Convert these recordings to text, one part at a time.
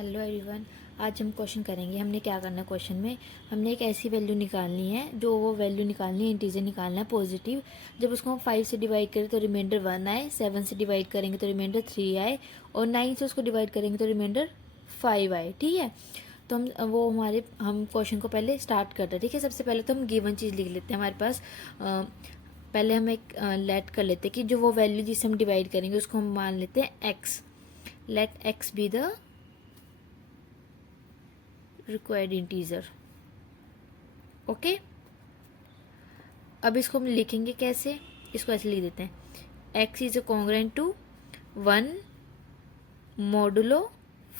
Hello everyone. आज हम question करेंगे। हमने क्या करना है क्वेश्चन में, हमने एक ऐसी वैल्यू निकालनी है, जो वो वैल्यू निकालनी है, इंटीजर निकालना है पॉजिटिव। जब उसको हम 5 से डिवाइड करें तो रिमाइंडर 1 आए, 7 से डिवाइड करेंगे तो रिमाइंडर 3 आए, और 9 से उसको डिवाइड करेंगे तो रिमाइंडर 5 आए। ठीक है, तो हम क्वेश्चन को पहले स्टार्ट करते हैं। ठीक है, सबसे पहले तो हम गिवन चीज़ लिख लेते हैं हमारे पास। पहले हम एक लेट कर लेते हैं कि जो वो वैल्यू जिसे हम डिवाइड करेंगे उसको हम मान लेते हैं x. Let x be the required integer. Okay, अब इसको हम लिखेंगे कैसे, इसको ऐसे लिख देते हैं। x is congruent to 1 modulo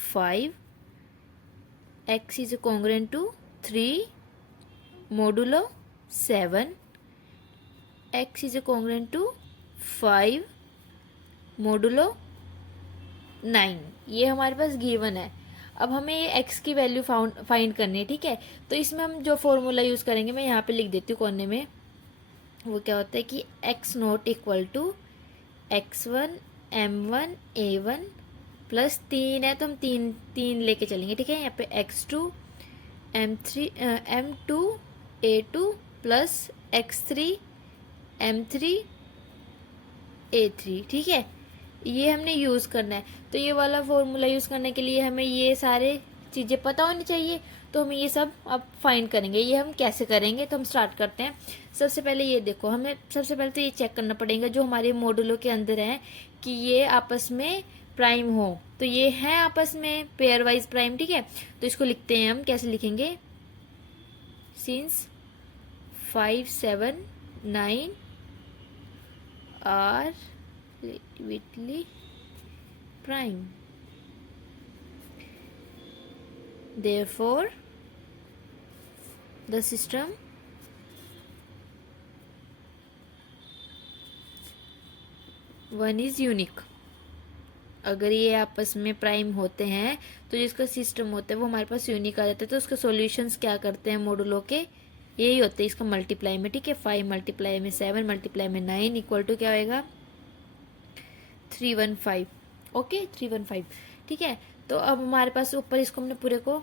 5, x is congruent to 3 modulo 7, x is congruent to 5 modulo 9। ये हमारे पास गिवन है। अब हमें ये x की वैल्यू फाइंड करनी है। ठीक है, तो इसमें हम जो फॉर्मूला यूज़ करेंगे मैं यहाँ पे लिख देती हूँ कोने में। वो क्या होता है कि x not equal to x1 m1 a1 plus 3 है तो हम तीन लेके चलेंगे। ठीक है, यहाँ पे x2 m3 m2 a2 plus x3 m3 a3। ठीक है, ये हमने यूज़ करना है। तो ये वाला फॉर्मूला यूज़ करने के लिए हमें ये सारे चीज़ें पता होनी चाहिए। तो हम ये सब अब फाइंड करेंगे। ये हम कैसे करेंगे, तो हम स्टार्ट करते हैं। सबसे पहले ये देखो, हमें सबसे पहले तो ये चेक करना पड़ेगा जो हमारे मॉडुलो के अंदर है कि ये आपस में प्राइम हो। तो ये है आपस में पेयर वाइज प्राइम। ठीक है, तो इसको लिखते हैं हम, कैसे लिखेंगे, since 5 7 9 are relatively prime, therefore the system one is unique. अगर ये आपस में प्राइम होते हैं तो जिसका सिस्टम होता है वो हमारे पास यूनिक आ जाता है। तो उसके सॉल्यूशंस क्या करते हैं मॉडुलो के, यही होते हैं इसका मल्टीप्लाई में। ठीक है, 5 मल्टीप्लाई में 7 मल्टीप्लाई में 9 इक्वल टू क्या होएगा 315। ओके, 315। ठीक है, तो अब हमारे पास ऊपर इसको हमने पूरे को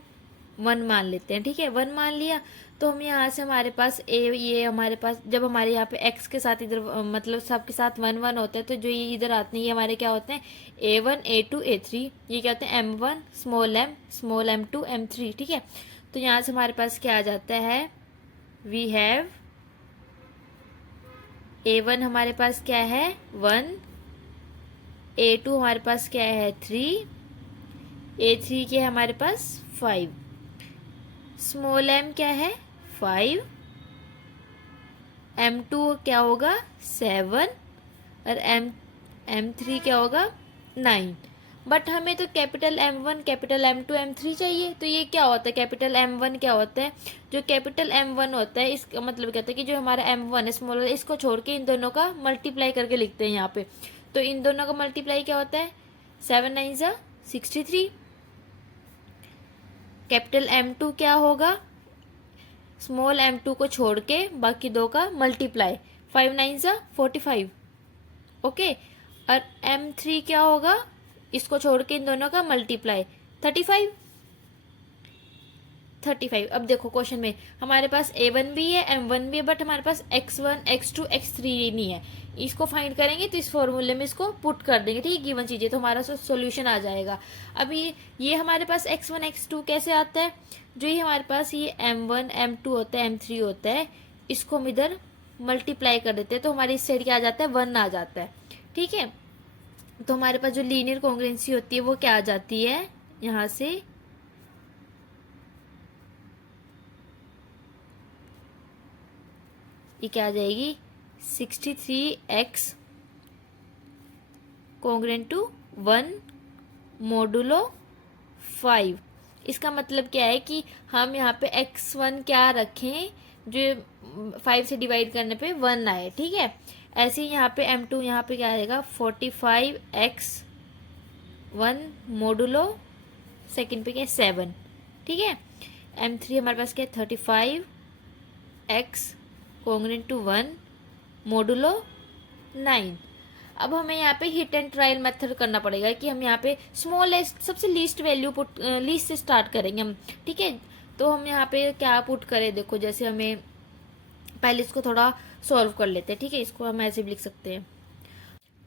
1 मान लेते हैं। ठीक है, 1 मान लिया तो हम यहाँ से हमारे पास ये हमारे पास जब हमारे यहाँ पे x के साथ इधर मतलब सबके साथ 1 1 होता है, तो जो ये इधर आते हैं ये हमारे क्या होते हैं a1 a2 a3। ये क्या होते हैं m1 स्मॉल m2 m3। ठीक है, तो यहाँ से हमारे पास क्या आ जाता है, वी हैव a1 हमारे पास क्या है 1, a2 हमारे पास क्या है 3, a3 क्या है हमारे पास 5, स्मॉल m क्या है 5, m2 क्या होगा 7 और m3 क्या होगा 9। बट हमें तो capital M1 capital M2 M3 चाहिए। तो ये क्या होता है, कैपिटल M1 क्या होता है, जो कैपिटल M1 होता है इसका मतलब क्या होता है कि जो हमारा M1 है स्मॉल, इसको छोड़ के इन दोनों का मल्टीप्लाई करके लिखते हैं यहाँ पे। तो इन दोनों का मल्टीप्लाई क्या होता है 7 9 ज़ा 63। कैपिटल M2 क्या होगा, स्मॉल m2 को छोड़ के बाकी दो का मल्टीप्लाई, 5 9 ज़ा 45। ओके, और m3 क्या होगा, इसको छोड़ के इन दोनों का मल्टीप्लाई 35। अब देखो क्वेश्चन में हमारे पास a1 भी है m1 भी है, बट हमारे पास x1 x2 x3 नहीं है। इसको फाइंड करेंगे तो इस फॉर्मूले में इसको पुट कर देंगे। ठीक है, गिवन चीजें तो हमारा सॉल्यूशन आ जाएगा। अभी ये हमारे पास x1 x2 कैसे आता है, जो ये हमारे पास ये m1 m2 होता है m3 होता है, इसको हम इधर मल्टीप्लाई कर देते हैं तो हमारी इस साइड क्या आ जाता है 1 आ जाता है। ठीक है, तो हमारे पास जो लीनियर कॉन्ग्रुएंसी होती है वो क्या आ जाती है, यहाँ से ये क्या आ जाएगी 63x कॉन्ग्रुएंट टू 1 मोडुलो 5। इसका मतलब क्या है कि हम यहाँ पे x1 क्या रखें, जो 5 से डिवाइड करने पे 1 आए। ठीक है, ऐसे ही यहाँ पे m2 यहाँ पे क्या आएगा 45x 1 मोडुलो सेकंड पे क्या है 7। ठीक है, m3 हमारे पास क्या है 35x कॉन्ग्रुएंट टू 1 मोडुलो 9। अब हमें यहाँ पे हिट एंड ट्रायल मेथड करना पड़ेगा कि हम यहाँ पे स्मॉलेस्ट सबसे लीस्ट वैल्यू पुट लीस्ट से स्टार्ट करेंगे हम, ठीक है। तो हम यहाँ पे क्या पुट करें, देखो जैसे हमें पहले इसको थोड़ा सॉल्व कर लेते हैं, ठीक है। इसको हम ऐसे भी लिख सकते हैं।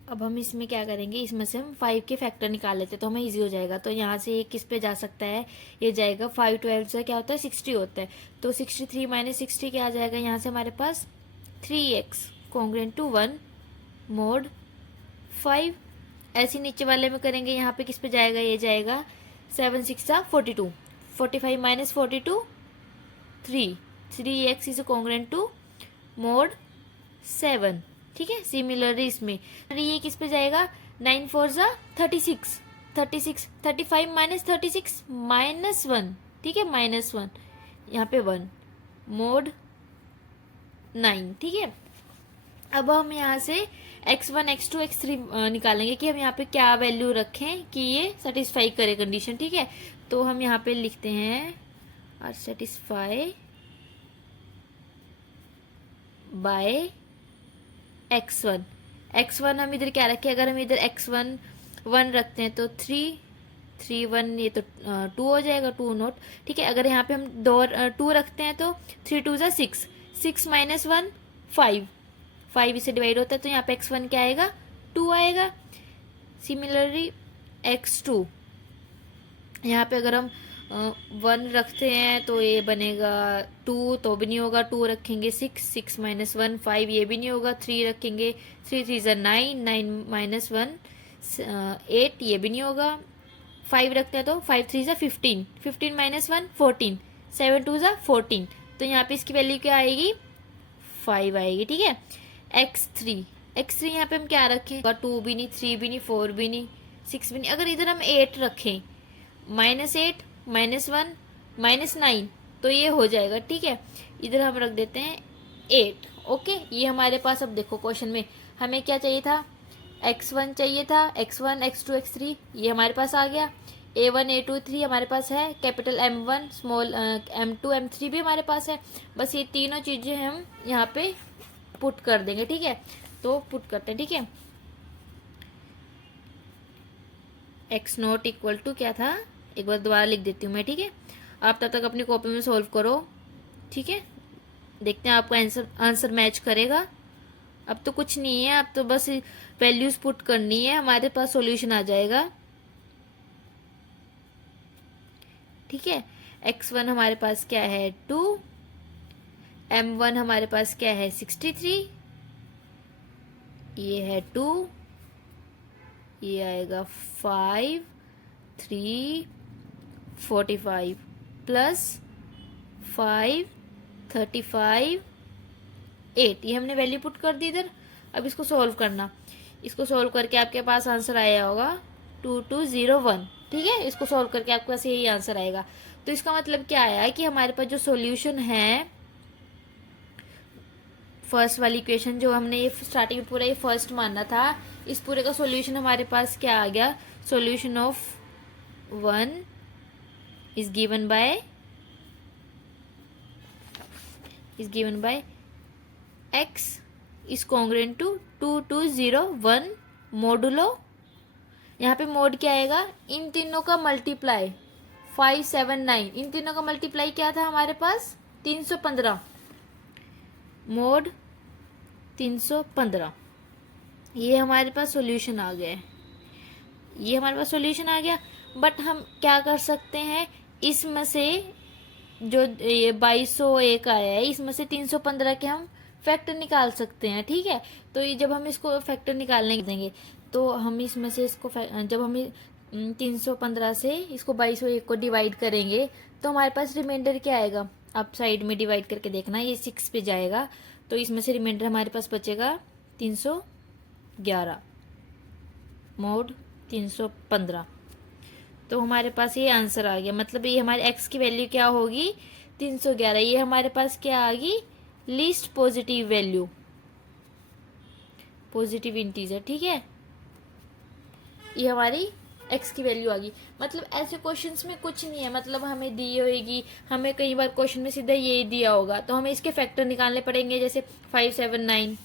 अब हम इसमें क्या करेंगे, इसमें से हम 5 के फैक्टर निकाल लेते हैं तो हमें इजी हो जाएगा। तो यहाँ से ये किस पे जा सकता है, ये जाएगा 5 12 से क्या होता है 60 होता है, तो 63 माइनस 60 क्या आ जाएगा यहाँ से हमारे पास 3x कॉन्ग्रुएंट टू 1 मोड 5। ऐसे नीचे वाले में करेंगे, यहाँ पे किस पे जाएगा, ये जाएगा 7 6 42, 45 minus 42 3x is congruent to mod 7, ठीक है। सिमिलरली इसमें ये किस पे जाएगा 9 4 36, 35 माइनस 36 माइनस 1, ठीक है, -1 यहाँ पे 1 मोड 9, ठीक है। अब हम यहाँ से x1 x2 x3 निकालेंगे कि हम यहाँ पे क्या वैल्यू रखें कि ये सेटिस्फाई करे कंडीशन, ठीक है। तो हम यहाँ पे लिखते हैं और सेटिस्फाई बाय x1 हम इधर क्या रखें, अगर हम इधर x1 1 रखते हैं तो 3 1 ये तो 2 हो जाएगा, 2 नोट, ठीक है। अगर यहाँ पे हम 2 रखते हैं तो 3 2 6 माइनस 1 5 इससे डिवाइड होता है तो यहाँ पे x1 क्या आएगा 2 आएगा। सिमिलरली x2 यहाँ पे अगर हम 1 रखते हैं तो ये बनेगा 2, तो भी नहीं होगा, 2 रखेंगे 6 माइनस 1 5, ये भी नहीं होगा, 3 रखेंगे 3 3 9 माइनस 1 8, ये भी नहीं होगा, 5 रखते हैं तो 5 3 15 माइनस 1 14, 7 2 14, तो यहाँ पे इसकी वैल्यू क्या आएगी 5 आएगी, ठीक है। x3 यहाँ पे हम क्या रखें, 2 भी नहीं, 3 भी नहीं, 4 भी नहीं, 6 भी नहीं। अगर इधर हम 8 रखें -8 -1 -9 तो ये हो जाएगा, ठीक है। इधर हम रख देते हैं 8, ओके। ये हमारे पास, अब देखो क्वेश्चन में हमें क्या चाहिए था, x1 चाहिए था, x1 x2 x3 ये हमारे पास आ गया, a1 a2 3 हमारे पास है, capital M1 small M2 M3 भी हमारे पास है। बस ये तीनों चीजें हम यहाँ पे पुट कर देंगे, ठीक है। तो पुट करते हैं, ठीक है। x नॉट इक्वल टू क्या था, एक बार दोबारा लिख देती हूँ मैं, ठीक है। आप तब तक अपनी कॉपी में सॉल्व करो, ठीक है। देखते हैं आपका आंसर मैच करेगा। अब तो कुछ नहीं है, अब तो बस वैल्यूज पुट करनी है, हमारे पास सॉल्यूशन आ जाएगा, ठीक है। x1 हमारे पास क्या है 2, m1 हमारे पास क्या है 63, ये है 2, ये आएगा 5 3 45 प्लस 5 35 8, ये हमने वैल्यू पुट कर दी इधर। अब इसको सॉल्व करना, इसको सॉल्व करके आपके पास आंसर आया होगा 2201, ठीक है। इसको सॉल्व करके आपके पास यही आंसर आएगा। तो इसका मतलब क्या आया है कि हमारे पास जो सॉल्यूशन है, फर्स्ट वाली इक्वेशन जो हमने ये स्टार्टिंग में पूरा ये फर्स्ट मानना था, इस पूरे का सॉल्यूशन हमारे पास क्या आ गया, solution of 1 is given by x is congruent to 2201 modulo, यहाँ पे मोड क्या आएगा, इन तीनों का मल्टीप्लाई 579, इन तीनों का मल्टीप्लाई क्या था हमारे पास 315, मोड 315, ये हमारे पास सॉल्यूशन आ गया है, ये हमारे पास सॉल्यूशन आ गया। बट हम क्या कर सकते हैं, इसमें से जो ये 2201 आया है, इसमें से 315 के हम फैक्टर निकाल सकते हैं, ठीक है। तो ये जब हम इसको फैक्टर निकालने देंगे तो हम इसमें से इसको जब हम 315 से इसको 2201 को डिवाइड करेंगे तो हमारे पास रिमाइंडर क्या आएगा, आप साइड में डिवाइड करके देखना, ये 6 पे जाएगा, तो इसमें से रिमाइंडर हमारे पास बचेगा 311 मोड 315। तो हमारे पास ये आंसर आ गया, मतलब ये हमारे x की वैल्यू क्या होगी 311, ये हमारे पास क्या आ गई least positive value, positive integer, ठीक है। ये हमारी x की वैल्यू आ गई। मतलब ऐसे क्वेश्चंस में कुछ नहीं है, मतलब हमें दी होगी, हमें कई बार क्वेश्चन में सीधा ये दिया होगा तो हमें इसके फैक्टर निकालने पड़ेंगे, जैसे 579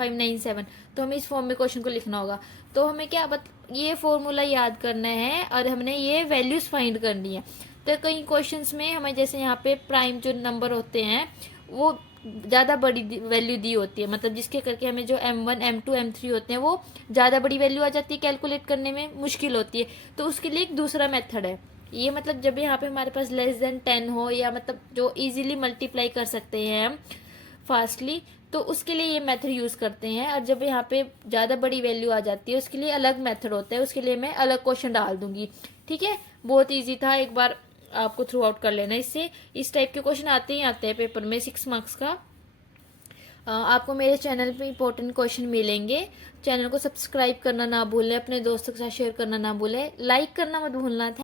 597। तो हमें इस फॉर्म में क्वेश्चन को लिखना होगा। तो हमें क्या ये फॉर्मूला याद करना है और हमने ये वैल्यूज फाइंड करनी है। तो कई क्वेश्चंस में हमें जैसे यहाँ पे प्राइम जो नंबर होते हैं वो ज़्यादा बड़ी वैल्यू दी होती है, मतलब जिसके करके हमें जो M1 M2 M3 होते हैं वो ज़्यादा बड़ी वैल्यू आ जाती है, कैलकुलेट करने में मुश्किल होती है। तो उसके लिए एक दूसरा मेथड है ये, मतलब जब यहाँ पे हमारे पास <10 हो या मतलब जो इजीली मल्टीप्लाई कर सकते हैं हम फास्टली, तो उसके लिए ये मेथड यूज़ करते हैं। और जब यहाँ पे ज़्यादा बड़ी वैल्यू आ जाती है उसके लिए अलग मेथड होता है, उसके लिए मैं अलग क्वेश्चन डाल दूंगी। ठीक है, बहुत ईजी था, एक बार आपको थ्रू आउट कर लेना। इससे इस टाइप के क्वेश्चन आते ही आते हैं पेपर में 6 मार्क्स का। आपको मेरे चैनल पे इंपॉर्टेंट क्वेश्चन मिलेंगे। चैनल को सब्सक्राइब करना ना भूलें, अपने दोस्तों के साथ शेयर करना ना भूलें, लाइक करना मत भूलना।